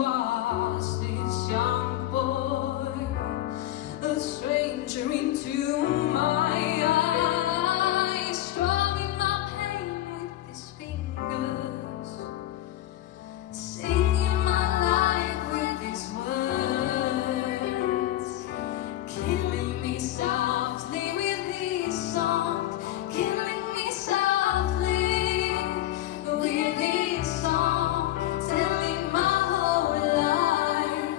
was this young boy, a stranger into my eyes, strumming my pain with his fingers, singing my life with his words, killing me softly with his song, killing me softly with his song, telling my whole life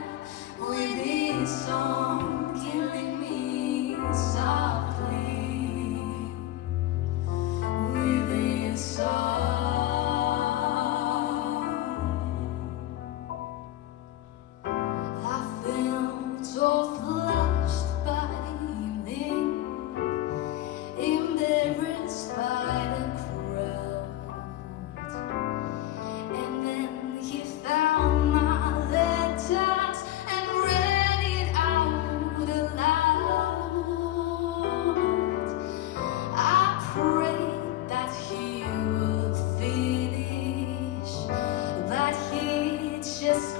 with his song, killing me softly with his song. I felt so flushed by evening, embarrassed by the crowd, and then he found my letters and read it out aloud. I prayed that he would finish, but he just